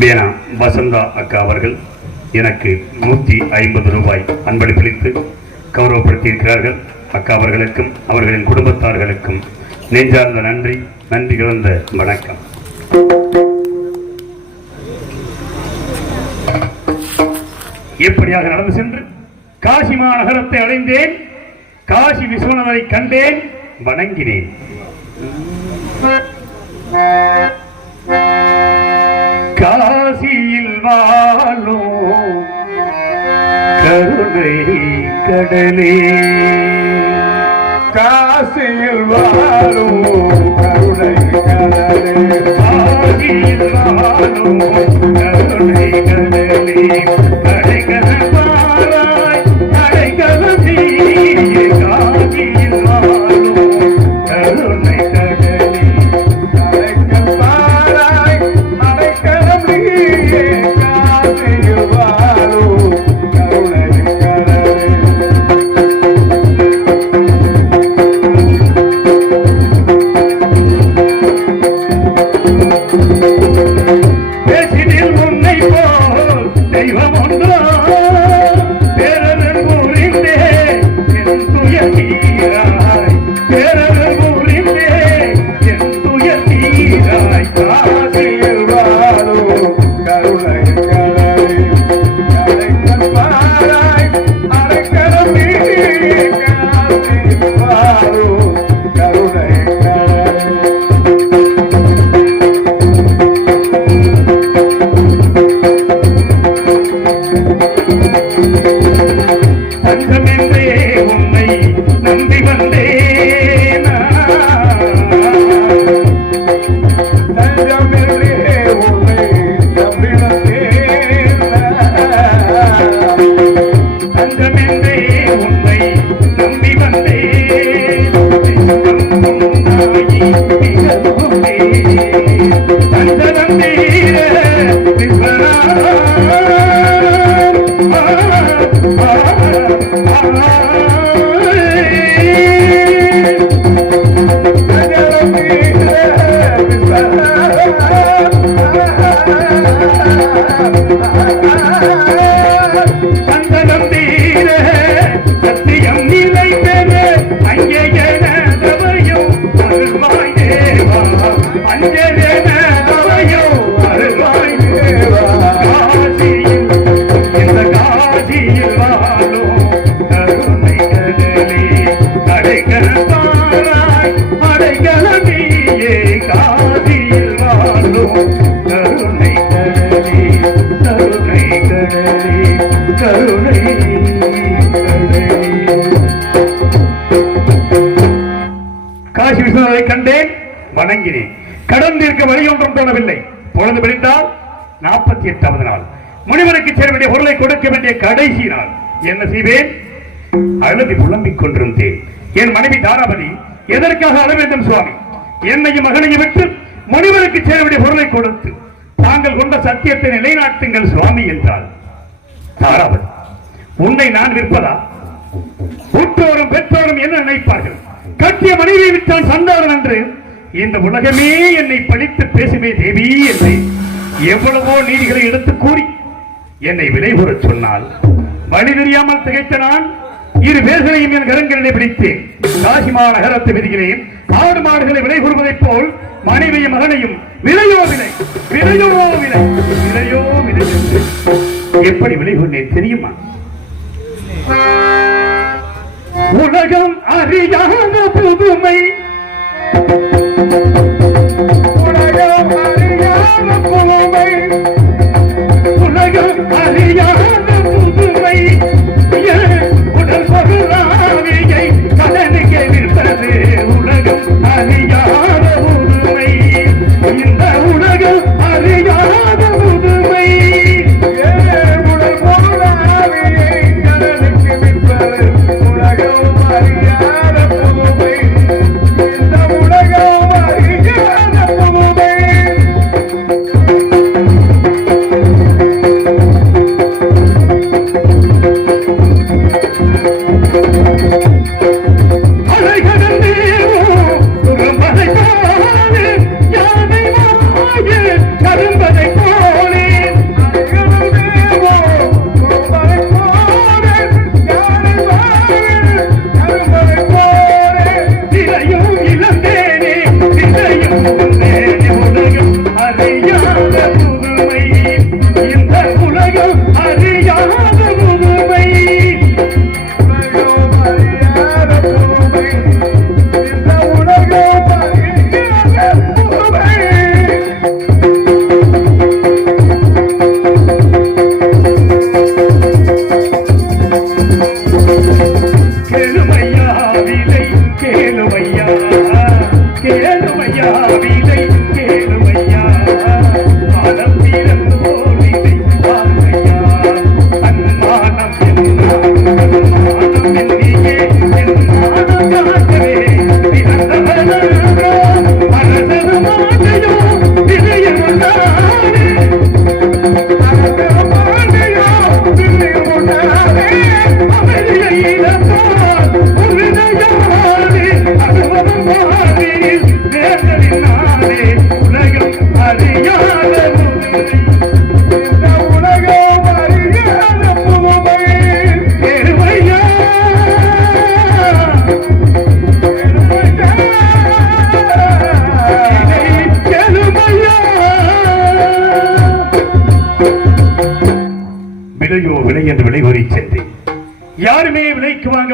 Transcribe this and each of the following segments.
பேனா வசந்தா அக்கா அவர்கள் எனக்கு நூற்றி ஐம்பது ரூபாய் அன்பளிப்பளித்து கௌரவப்படுத்தியிருக்கிறார்கள். அக்கா அவர்களுக்கும் அவர்களின் குடும்பத்தார்களுக்கும் நெஞ்சார்ந்த நன்றி நன்றி கலந்த வணக்கம். எப்படியாக நடந்து சென்று காசி மாநகரத்தை அடைந்தேன் காசி விஸ்வநாதரை கண்டேன் வணங்கினேன். காசியில் வாழும் கருணை கடலே. காசியில் வாழும் கருணை கடலே. காசியில் வாழும் கருணை கடலே. வணங்கினேன். கடந்திருக்க வழி ஒன்றும் தோணவில்லை. பொழுது பிடித்தால் நாற்பத்தி எட்டாவது நாள். முனிவனுக்கு சேர வேண்டிய பொருளை கொடுக்க வேண்டிய கடைசி நாள். என்ன செய்வேன்? அழுதி புலம்பிக் கொண்டிருந்தேன். என் மனைவி தாராபதி எதற்காக அழ வேண்டும் சுவாமி? என்னையும் மகனையும் விட்டு முனிவனுக்கு சேர வேண்டிய பொருளை கொடுத்து தாங்கள் கொண்ட சத்தியத்தை நிலைநாட்டுங்கள் சுவாமி என்றாள். தாராபதி உன்னை நான் விற்பதா? உற்றோரும் பெற்றோரும் என்ன நினைப்பார்கள்? கட்டிய மனைவியை விட்டால் சந்தானம் என்று இந்த உலகமே என்னை பழித்து பேசுமே தேவி என்று எவ்வளவோ நீதிகளை எடுத்து கூறி என்னை விலை கூற சொன்னால் வழி தெரியாமல் திகைத்த நான் இரு பேர்களையும் என் கரங்களிலே பிடித்தேன். காசிமா நகரத்தை விதிக்கிறேன் ஆடு மாடுகளை விலை கூறுவதைப் போல் மனைவியும் மகனையும் விலையோ விலை விலையோ விலை விலையோ விலை எப்படி விலை கொண்டேன் தெரியுமா? உலகம் அறியாத புதுமை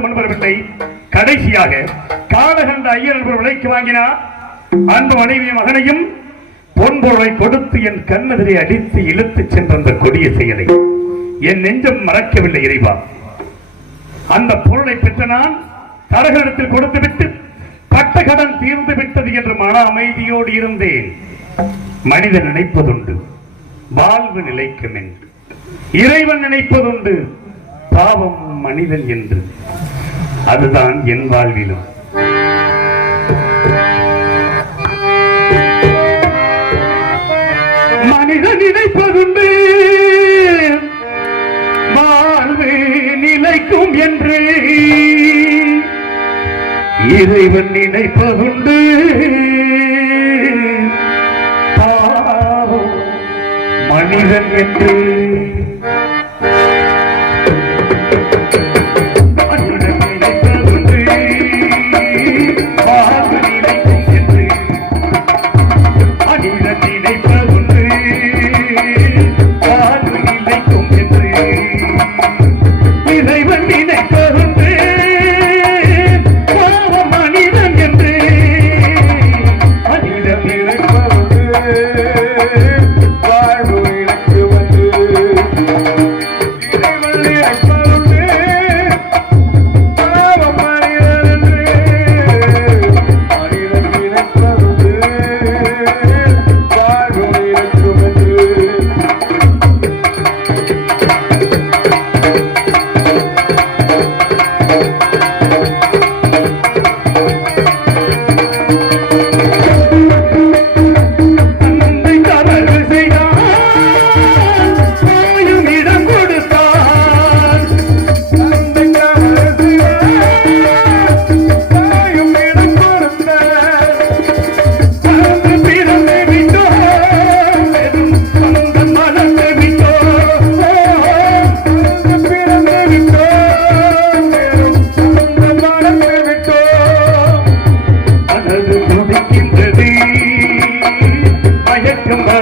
விலைக்கு முன்வரவில்லை கடைசியாக காலகண்ட ஐயர் என்பவர் விலைக்கு வாங்கினார் அன்பு மனைவி மகனையும் பொன்பொருளை கொடுத்து என் கண்ணெதிரை அடித்து இழுத்துச் சென்ற அந்த கொடிய செயலை. என் நெஞ்சம் மறக்கவில்லை இறைவா. அந்த பொருளை பெற்ற நான் தரகரிடத்தில் கொடுத்துவிட்டு பட்ட கடன் தீர்ந்து விட்டது என்று மன அமைதியோடு இருந்தேன். மனிதன் நினைப்பதுண்டு வாழ்வு நிலைக்கும் என்று. இறைவன் நினைப்பதுண்டு பாவம் மனிதன் என்று. அதுதான் என் வாழ்விலும். மனிதன் நினைப்பதுண்டு வாழ்வு நிலைக்கும் என்று. இறைவன் நினைப்பதுண்டு மனிதன் என்று.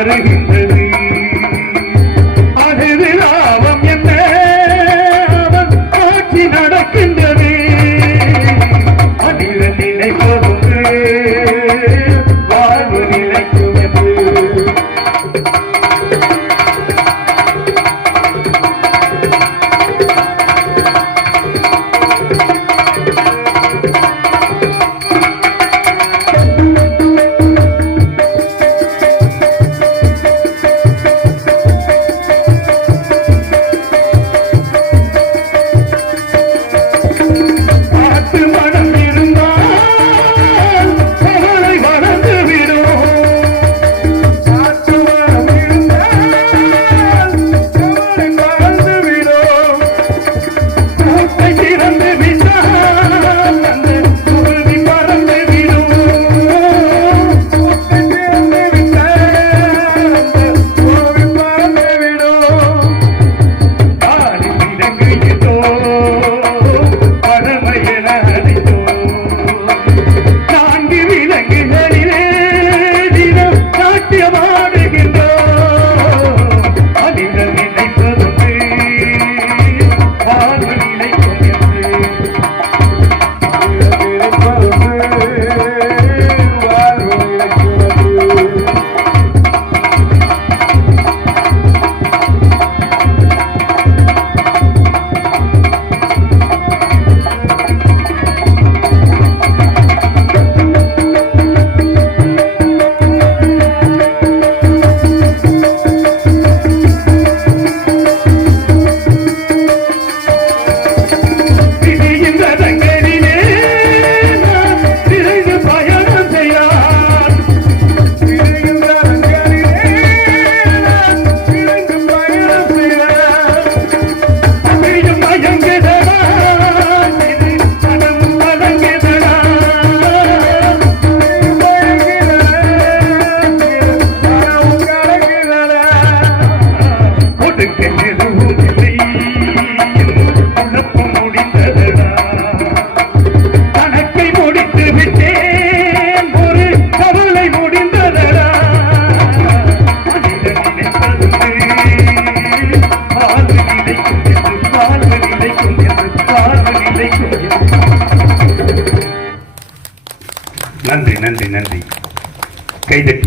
Thank you.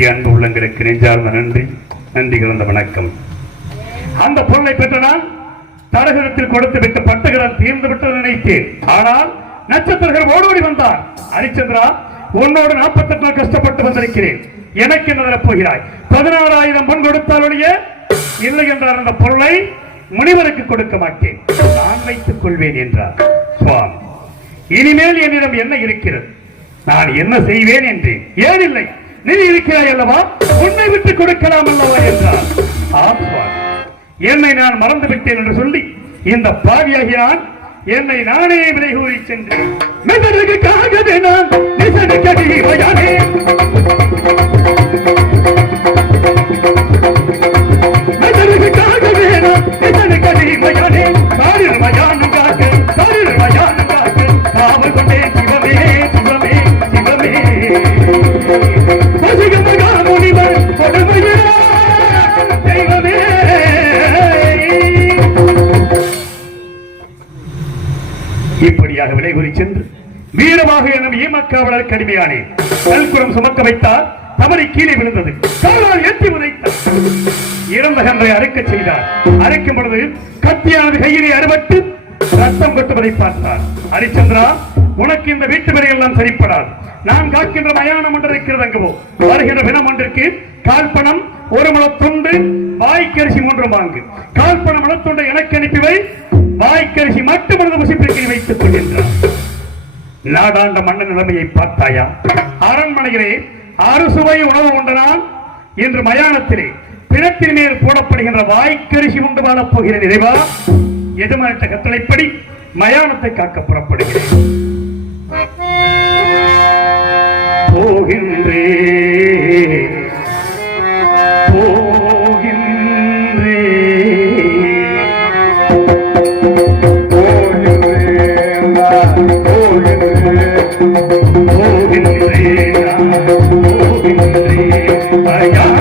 கூட்டிய அன்பு உள்ளங்களுக்கு நெஞ்சார்ந்த நன்றி நன்றி கலந்த வணக்கம். அந்த பொருளை பெற்ற நான் தரகத்தில் கொடுத்து விட்டு பட்டுகளால் தீர்ந்து விட்டது நினைத்தேன். ஆனால் நட்சத்திரங்கள் ஓடோடி வந்தார். ஹரிச்சந்திரா உன்னோடு நாற்பத்தெட்டு நாள் கஷ்டப்பட்டு வந்திருக்கிறேன். எனக்கு என்ன தரப் போகிறாய் பதினாறாயிரம் பொன் கொடுத்தாலுடைய இல்லை என்றார். அந்த பொருளை முனிவருக்கு கொடுக்க மாட்டேன். நான் வைத்துக் கொள்வேன் என்றார். சுவாமி இனிமேல் என்னிடம் என்ன இருக்கிறது? நான் என்ன செய்வேன் என்றேன். ஏன் இல்லை? நீ இருக்கிறாய் அல்லவா? உன்னை விட்டு கொடுக்கலாம் அல்லவா என்றார். ஆம் என்னை நான் மறந்து விட்டேன் என்று சொல்லி இந்த பாவியாகியான் என்னை நானே விலை கூறி சென்றேன். மெதனுக்காகவே நான் நிசனுக்கடி வயானே காவலர் கடுமையானே. கல்குரம் சுமக்க வைத்தார். தவறி கீழே விழுந்தது. காலால் ஏற்றி உதைத்தார். இறந்த கன்றை அறுக்கச் செய்தார். அரைக்கும் பொழுது கத்தியானது கையிலே அறுபட்டு ரத்தம் கொட்டுவதை பார்த்தார். ஹரிச்சந்திரா உனக்கு இந்த வீட்டு வரை எல்லாம் சரிப்படாது. நான் காக்கின்ற மயானம் ஒன்று இருக்கிறது அங்கவோ. வருகின்ற தினம் ஒன்றிற்கு கால்பணம் ஒரு முளத்துண்டு வாய்க்கரிசி மூன்று வாங்கு. கால்பணம் முளத்துண்டு எனக்கு அனுப்பி வை. வாய்க்கரிசி மட்டும் எனது புசிப்பிற்கு வைத்துக் கொள்கின்றார். நாடாண்ட மன்ன நிலைமையை பார்த்தாயா? அரண்மனையிலே அறுசுவை உணவு உண்டனால் இன்று மயானத்திலே பிணத்தின் மேல் போடப்படுகின்ற வாய்க்கரிசி உண்டு வாழப் போகிற நிறைவா எஜமானிட்ட கட்டளைப்படி மயானத்தை காக்க புறப்படுகிறேன். போகின்றேன். I got